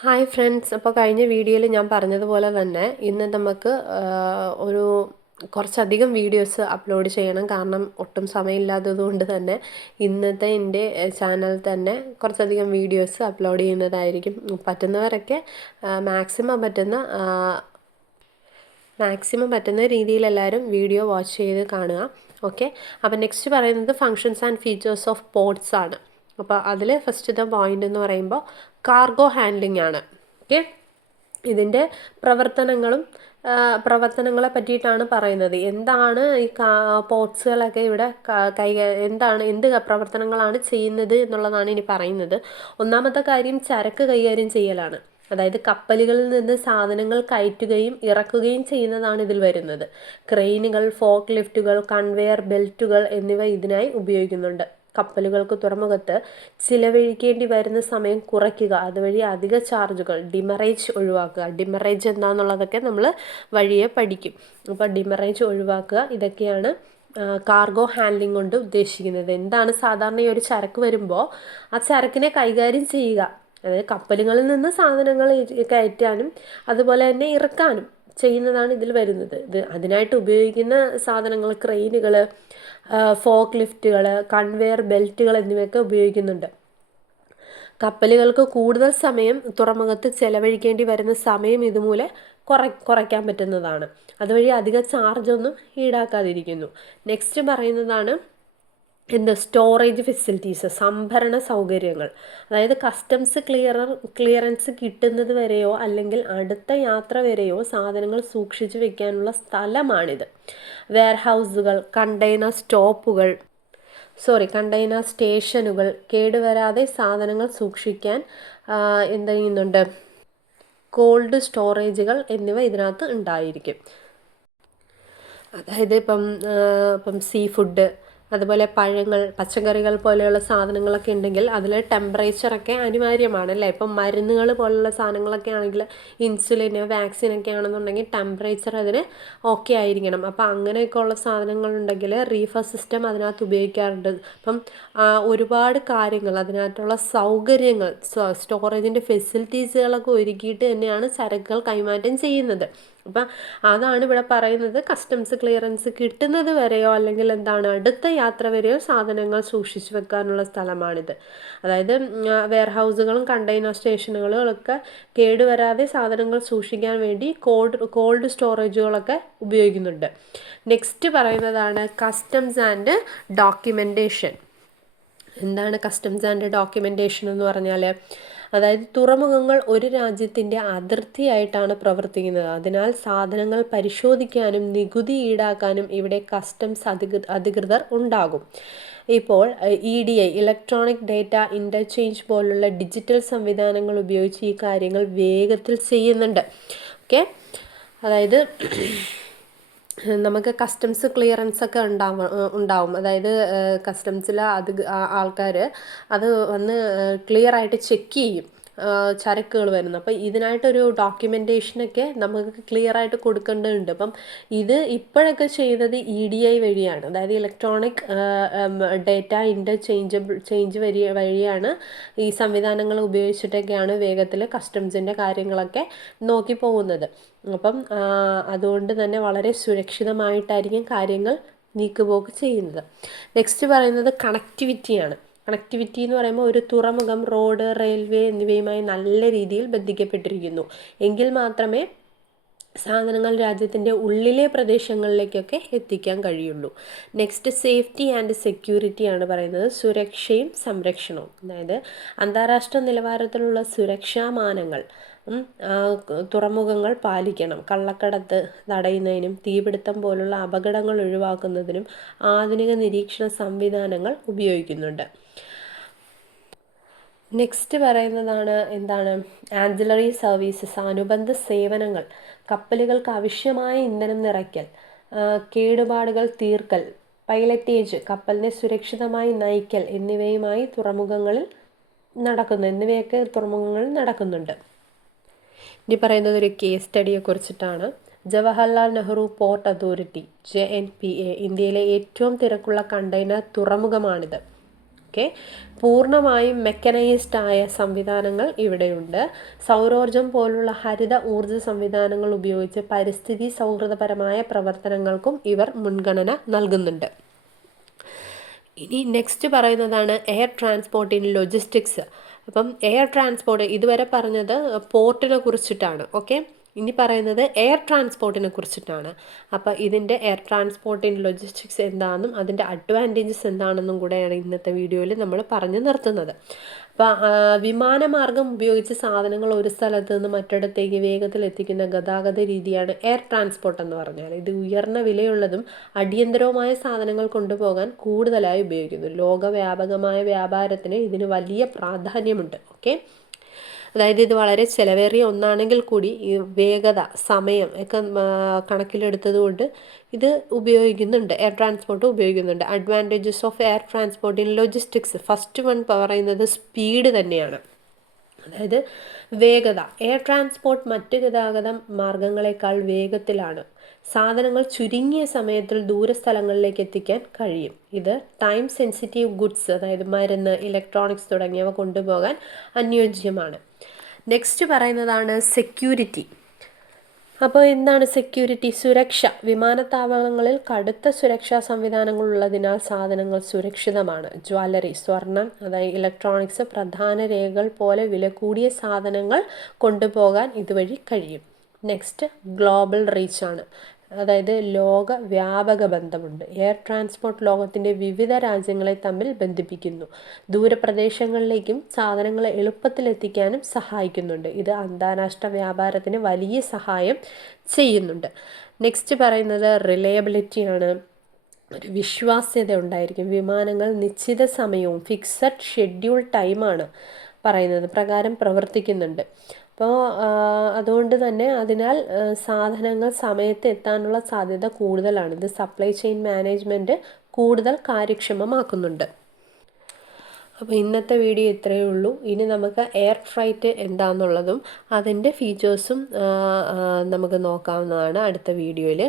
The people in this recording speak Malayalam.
ഹായ് ഫ്രണ്ട്സ്, അപ്പോൾ കഴിഞ്ഞ വീഡിയോയിൽ ഞാൻ പറഞ്ഞതുപോലെ തന്നെ ഇന്ന് നമുക്ക് ഒരു കുറച്ചധികം വീഡിയോസ് അപ്ലോഡ് ചെയ്യണം. കാരണം ഒട്ടും സമയമില്ലാത്തത് കൊണ്ട് തന്നെ ഇന്നത്തെ എൻ്റെ ചാനൽ തന്നെ കുറച്ചധികം വീഡിയോസ് അപ്ലോഡ് ചെയ്യുന്നതായിരിക്കും. പറ്റുന്നവരൊക്കെ മാക്സിമം പറ്റുന്ന രീതിയിൽ എല്ലാവരും വീഡിയോ വാച്ച് ചെയ്ത് കാണുക. ഓക്കെ, അപ്പോൾ നെക്സ്റ്റ് പറയുന്നത് functions and features of ports ആണ്. അപ്പോൾ അതിൽ ഫസ്റ്റത്തെ പോയിന്റ് എന്ന് പറയുമ്പോൾ കാർഗോ ഹാൻഡ്ലിംഗ് ആണ്. ഓക്കെ, ഇതിൻ്റെ പ്രവർത്തനങ്ങളെ പറ്റിയിട്ടാണ് പറയുന്നത്. എന്താണ് ഈ പോർട്സുകളൊക്കെ ഇവിടെ എന്ത് പ്രവർത്തനങ്ങളാണ് ചെയ്യുന്നത് എന്നുള്ളതാണ് ഇനി പറയുന്നത്. ഒന്നാമത്തെ കാര്യം ചരക്ക് കൈകാര്യം ചെയ്യലാണ്. അതായത് കപ്പലുകളിൽ നിന്ന് സാധനങ്ങൾ കയറ്റുകയും ഇറക്കുകയും ചെയ്യുന്നതാണ് ഇതിൽ വരുന്നത്. ക്രെയിനുകൾ, ഫോക്ക് ലിഫ്റ്റുകൾ, കൺവെയർ ബെൽറ്റുകൾ എന്നിവ ഇതിനായി ഉപയോഗിക്കുന്നുണ്ട്. കപ്പലുകൾക്ക് തുറമുഖത്ത് ചിലവഴിക്കേണ്ടി വരുന്ന സമയം കുറയ്ക്കുക, അതുവഴി അധിക ചാർജുകൾ, ഡിമറേജ് ഒഴിവാക്കുക. ഡിമറേജ് എന്താണെന്നുള്ളതൊക്കെ നമ്മൾ വഴിയെ പഠിക്കും. അപ്പോൾ ഡിമറേജ് ഒഴിവാക്കുക, ഇതൊക്കെയാണ് കാർഗോ ഹാൻഡ്ലിംഗ് കൊണ്ട് ഉദ്ദേശിക്കുന്നത്. എന്താണ് സാധാരണ ഈ ഒരു ചരക്ക് വരുമ്പോൾ ആ ചരക്കിനെ കൈകാര്യം ചെയ്യുക. അതായത് കപ്പലുകളിൽ നിന്ന് സാധനങ്ങൾ കയറ്റാനും അതുപോലെ തന്നെ ഇറക്കാനും ചെയ്യുന്നതാണ് ഇതിൽ വരുന്നത്. അതിനായിട്ട് ഉപയോഗിക്കുന്ന സാധനങ്ങൾ ക്രെയിനുകൾ, ഫോക്ക് ലിഫ്റ്റുകൾ, കൺവെയർ ബെൽറ്റുകൾ എന്നിവയൊക്കെ ഉപയോഗിക്കുന്നുണ്ട്. കപ്പലുകൾക്ക് കൂടുതൽ സമയം തുറമുഖത്ത് ചെലവഴിക്കേണ്ടി വരുന്ന സമയം ഇതുമൂലം കുറയ്ക്കാൻ പറ്റുന്നതാണ്. അതുവഴി അധിക ചാർജൊന്നും ഈടാക്കാതിരിക്കുന്നു. നെക്സ്റ്റ് പറയുന്നതാണ് സ്റ്റോറേജ് ഫെസിലിറ്റീസ്, സംഭരണ സൗകര്യങ്ങൾ. അതായത് കസ്റ്റംസ് ക്ലിയറൻസ് കിട്ടുന്നത് വരെയോ അല്ലെങ്കിൽ അടുത്ത യാത്ര വരെയോ സാധനങ്ങൾ സൂക്ഷിച്ചു വെക്കാനുള്ള സ്ഥലമാണിത്. വെയർഹൗസുകൾ, കണ്ടെയ്നർ സ്റ്റേഷനുകൾ, കേടുവരാതെ സാധനങ്ങൾ സൂക്ഷിക്കാൻ എന്ത് ചെയ്യുന്നുണ്ട്, കോൾഡ് സ്റ്റോറേജുകൾ എന്നിവ ഇതിനകത്ത് ഉണ്ടായിരിക്കും. അതായത് ഇപ്പം സീ ഫുഡ്, അതുപോലെ പഴങ്ങൾ, പച്ചക്കറികൾ പോലെയുള്ള സാധനങ്ങളൊക്കെ ഉണ്ടെങ്കിൽ അതിൽ ടെമ്പറേച്ചറൊക്കെ അനിവാര്യമാണ് അല്ലേ. ഇപ്പം മരുന്നുകൾ പോലുള്ള സാധനങ്ങളൊക്കെ ആണെങ്കിൽ ഇൻസുലിന്, വാക്സിനൊക്കെ ആണെന്നുണ്ടെങ്കിൽ ടെമ്പറേച്ചർ അതിന് ഓക്കെ ആയിരിക്കണം. അപ്പം അങ്ങനെയൊക്കെ ഉള്ള സാധനങ്ങളുണ്ടെങ്കിൽ റീഫർ സിസ്റ്റം അതിനകത്ത് ഉപയോഗിക്കാറുണ്ട്. അപ്പം ഒരുപാട് കാര്യങ്ങൾ, അതിനകത്തുള്ള സൗകര്യങ്ങൾ, സ്റ്റോറേജിൻ്റെ ഫെസിലിറ്റീസുകളൊക്കെ ഒരുക്കിയിട്ട് തന്നെയാണ് ചരക്കുകൾ കൈമാറ്റം ചെയ്യുന്നത്. അപ്പം അതാണ് ഇവിടെ പറയുന്നത്. കസ്റ്റംസ് ക്ലിയറൻസ് കിട്ടുന്നത് വരെയോ അല്ലെങ്കിൽ അടുത്ത യാത്ര വരെയോ സാധനങ്ങൾ സൂക്ഷിച്ചു വെക്കാനുള്ള സ്ഥലമാണിത്. അതായത് വെയർഹൗസുകളും കണ്ടെയ്നർ സ്റ്റേഷനുകളും ഒക്കെ കേടുവരാതെ സാധനങ്ങൾ സൂക്ഷിക്കാൻ വേണ്ടി കോൾഡ് സ്റ്റോറേജുകളൊക്കെ ഉപയോഗിക്കുന്നുണ്ട്. നെക്സ്റ്റ് പറയുന്നതാണ് കസ്റ്റംസ് ആൻഡ് ഡോക്യുമെൻറ്റേഷൻ. എന്താണ് കസ്റ്റംസ് ആൻഡ് ഡോക്യുമെൻറ്റേഷൻ എന്ന് പറഞ്ഞാൽ, അതായത് തുറമുഖങ്ങൾ ഒരു രാജ്യത്തിൻ്റെ അതിർത്തിയായിട്ടാണ് പ്രവർത്തിക്കുന്നത്. അതിനാൽ സാധനങ്ങൾ പരിശോധിക്കാനും നികുതി ഈടാക്കാനും ഇവിടെ കസ്റ്റംസ് അധികൃതർ ഉണ്ടാകും. ഇപ്പോൾ EDI, ഇലക്ട്രോണിക് ഡേറ്റ ഇൻ്റർചേഞ്ച് പോലുള്ള ഡിജിറ്റൽ സംവിധാനങ്ങൾ ഉപയോഗിച്ച് ഈ കാര്യങ്ങൾ വേഗത്തിൽ ചെയ്യുന്നുണ്ട്. ഓക്കെ, അതായത് നമുക്ക് കസ്റ്റംസ് ക്ലിയറൻസ് ഒക്കെ ഉണ്ടാവും. അതായത് കസ്റ്റംസിലെ ആൾക്കാർ അത് വന്ന് ക്ലിയറായിട്ട് ചെക്ക് ചെയ്യും ചരക്കുകൾ വരുന്നത്. അപ്പം ഇതിനായിട്ടൊരു ഡോക്യുമെൻറ്റേഷനൊക്കെ നമുക്ക് ക്ലിയറായിട്ട് കൊടുക്കേണ്ടതുണ്ട്. അപ്പം ഇത് ഇപ്പോഴൊക്കെ ചെയ്യുന്നത് EDI വഴിയാണ്. അതായത് ഇലക്ട്രോണിക് ഡേറ്റ ഇൻ്റർചേഞ്ച് വഴിയാണ്. ഈ സംവിധാനങ്ങൾ ഉപയോഗിച്ചിട്ടൊക്കെയാണ് വേഗത്തിൽ കസ്റ്റംസിൻ്റെ കാര്യങ്ങളൊക്കെ നോക്കി പോകുന്നത്. അപ്പം അതുകൊണ്ട് തന്നെ വളരെ സുരക്ഷിതമായിട്ടായിരിക്കും കാര്യങ്ങൾ നീക്കുപോക്ക് ചെയ്യുന്നത്. നെക്സ്റ്റ് പറയുന്നത് കണക്ടിവിറ്റിയാണ്. കണക്ടിവിറ്റി എന്ന് പറയുമ്പോൾ ഒരു തുറമുഖം റോഡ്, റെയിൽവേ എന്നിവയുമായി നല്ല രീതിയിൽ ബന്ധിക്കപ്പെട്ടിരിക്കുന്നു എങ്കിൽ മാത്രമേ സാധനങ്ങൾ രാജ്യത്തിൻ്റെ ഉള്ളിലെ പ്രദേശങ്ങളിലേക്കൊക്കെ എത്തിക്കാൻ കഴിയുള്ളൂ. നെക്സ്റ്റ് സേഫ്റ്റി ആൻഡ് സെക്യൂരിറ്റി ആണ് പറയുന്നത്. സുരക്ഷയും സംരക്ഷണവും. അതായത് അന്താരാഷ്ട്ര നിലവാരത്തിലുള്ള സുരക്ഷാ മാനങ്ങൾ തുറമുഖങ്ങൾ പാലിക്കണം. കള്ളക്കടത്ത് തടയുന്നതിനും തീപിടുത്തം പോലുള്ള അപകടങ്ങൾ ഒഴിവാക്കുന്നതിനും ആധുനിക നിരീക്ഷണ സംവിധാനങ്ങൾ ഉപയോഗിക്കുന്നുണ്ട്. നെക്സ്റ്റ് പറയുന്നതാണ് ആൻസിലറി സർവീസസ്, അനുബന്ധ സേവനങ്ങൾ. കപ്പലുകൾക്ക് ആവശ്യമായ ഇന്ധനം നിറയ്ക്കൽ, കേടുപാടുകൾ തീർക്കൽ, പൈലറ്റേജ്, കപ്പലിനെ സുരക്ഷിതമായി നയിക്കൽ എന്നിവയൊക്കെ തുറമുഖങ്ങളിൽ നടക്കുന്നുണ്ട്. ഇനി പറയുന്നത് ഒരു കേസ് സ്റ്റഡിയെ കുറിച്ചിട്ടാണ്. Jawaharlal Nehru port authority JNPA ഇന്ത്യയിലെ ഏറ്റവും തിരക്കുള്ള കണ്ടെയ്നർ തുറമുഖമാണിത്. ഓക്കെ, പൂർണ്ണമായും മെക്കനൈസ്ഡ് ആയ സംവിധാനങ്ങൾ ഇവിടെയുണ്ട്. സൗരോർജം പോലുള്ള ഹരിത ഊർജ്ജ സംവിധാനങ്ങൾ ഉപയോഗിച്ച് പരിസ്ഥിതി സൗഹൃദപരമായ പ്രവർത്തനങ്ങൾക്കും ഇവർ മുൻഗണന നൽകുന്നുണ്ട്. ഇനി നെക്സ്റ്റ് പറയുന്നതാണ് എയർ ട്രാൻസ്പോർട്ട് ഇൻ ലോജിസ്റ്റിക്സ്. അപ്പം എയർ ട്രാൻസ്പോർട്ട് ഇതുവരെ പറഞ്ഞത് പോർട്ടിനെ കുറിച്ചിട്ടാണ്. ഓക്കെ, ഇനി പറയുന്നത് എയർ ട്രാൻസ്പോർട്ടിനെ കുറിച്ചിട്ടാണ്. അപ്പോൾ ഇതിൻ്റെ എയർ ട്രാൻസ്പോർട്ട് ഇൻ ലോജിസ്റ്റിക്സ് എന്താണെന്നും അതിൻ്റെ അഡ്വാൻറ്റേജസ് എന്താണെന്നും കൂടെയാണ് ഇന്നത്തെ വീഡിയോയിൽ നമ്മൾ പറഞ്ഞു നിർത്തുന്നത്. അപ്പോൾ വിമാനമാർഗം ഉപയോഗിച്ച് സാധനങ്ങൾ ഒരു സ്ഥലത്ത് നിന്ന് മറ്റിടത്തേക്ക് വേഗത്തിൽ എത്തിക്കുന്ന ഗതാഗത രീതിയാണ് എയർ ട്രാൻസ്പോർട്ട് എന്ന് പറഞ്ഞാൽ. ഇത് ഉയർന്ന വിലയുള്ളതും അടിയന്തരവുമായ സാധനങ്ങൾ കൊണ്ടുപോകാൻ കൂടുതലായി ഉപയോഗിക്കുന്നു. ലോകവ്യാപകമായ വ്യാപാരത്തിന് ഇതിന് വലിയ പ്രാധാന്യമുണ്ട്. ഓക്കെ, അതായത് ഇത് വളരെ ചിലവേറിയ ഒന്നാണെങ്കിൽ കൂടി ഈ വേഗത, സമയം ഒക്കെ കണക്കിലെടുത്തത് കൊണ്ട് ഇത് ഉപയോഗിക്കുന്നുണ്ട്, എയർ ട്രാൻസ്പോർട്ട് ഉപയോഗിക്കുന്നുണ്ട്. Advantages of air transport in logistics. First one പറയുന്നത് സ്പീഡ് തന്നെയാണ്. അതായത് വേഗത. എയർ ട്രാൻസ്പോർട്ട് മറ്റ് ഗതാഗത മാർഗങ്ങളെക്കാൾ വേഗത്തിലാണ്. സാധനങ്ങൾ ചുരുങ്ങിയ സമയത്തിൽ ദൂരസ്ഥലങ്ങളിലേക്ക് എത്തിക്കാൻ കഴിയും. ഇത് ടൈം സെൻസിറ്റീവ് ഗുഡ്സ്, അതായത് മരുന്ന്, ഇലക്ട്രോണിക്സ് തുടങ്ങിയവ കൊണ്ടുപോകാൻ അനുയോജ്യമാണ്. നെക്സ്റ്റ് പറയുന്നതാണ് സെക്യൂരിറ്റി. അപ്പോൾ എന്താണ് സെക്യൂരിറ്റി? സുരക്ഷ. വിമാനത്താവളങ്ങളിൽ കടുത്ത സുരക്ഷാ സംവിധാനങ്ങൾ ഉള്ളതിനാൽ സാധനങ്ങൾ സുരക്ഷിതമാണ്. ജ്വല്ലറി, സ്വർണം, അതായത് ഇലക്ട്രോണിക്സ്, പ്രധാന രേഖകൾ പോലെ വില കൂടിയ സാധനങ്ങൾ കൊണ്ടുപോകാൻ ഇതുവഴി കഴിയും. നെക്സ്റ്റ് ഗ്ലോബൽ റീച്ചാണ്. അതായത് ലോക വ്യാപക ബന്ധമുണ്ട്. എയർ ട്രാൻസ്പോർട്ട് ലോകത്തിൻ്റെ വിവിധ രാജ്യങ്ങളെ തമ്മിൽ ബന്ധിപ്പിക്കുന്നു. ദൂരപ്രദേശങ്ങളിലേക്കും സാധനങ്ങളെ എളുപ്പത്തിലെത്തിക്കാനും സഹായിക്കുന്നുണ്ട്. ഇത് അന്താരാഷ്ട്ര വ്യാപാരത്തിന് വലിയ സഹായം ചെയ്യുന്നുണ്ട്. നെക്സ്റ്റ് പറയുന്നത് റിലയബിലിറ്റിയാണ്. ഒരു വിശ്വാസ്യത ഉണ്ടായിരിക്കും. വിമാനങ്ങൾ നിശ്ചിത സമയവും ഫിക്സഡ് ഷെഡ്യൂൾ ടൈമാണ് പറയുന്നത് പ്രകാരം പ്രവർത്തിക്കുന്നുണ്ട്. അപ്പോൾ അതുകൊണ്ട് തന്നെ അതിനാൽ സാധനങ്ങൾ സമയത്ത് എത്താനുള്ള സാധ്യത കൂടുതലാണ്. ഇത് സപ്ലൈ ചെയിൻ മാനേജ്മെൻറ്റ് കൂടുതൽ കാര്യക്ഷമമാക്കുന്നുണ്ട്. അപ്പോൾ ഇന്നത്തെ വീഡിയോ ഇത്രയേ ഉള്ളൂ. ഇനി നമുക്ക് എയർ ഫ്രൈറ്റ് എന്താണെന്നുള്ളതും അതിൻ്റെ ഫീച്ചേഴ്സും നമുക്ക് നോക്കാവുന്നതാണ് അടുത്ത വീഡിയോയിൽ.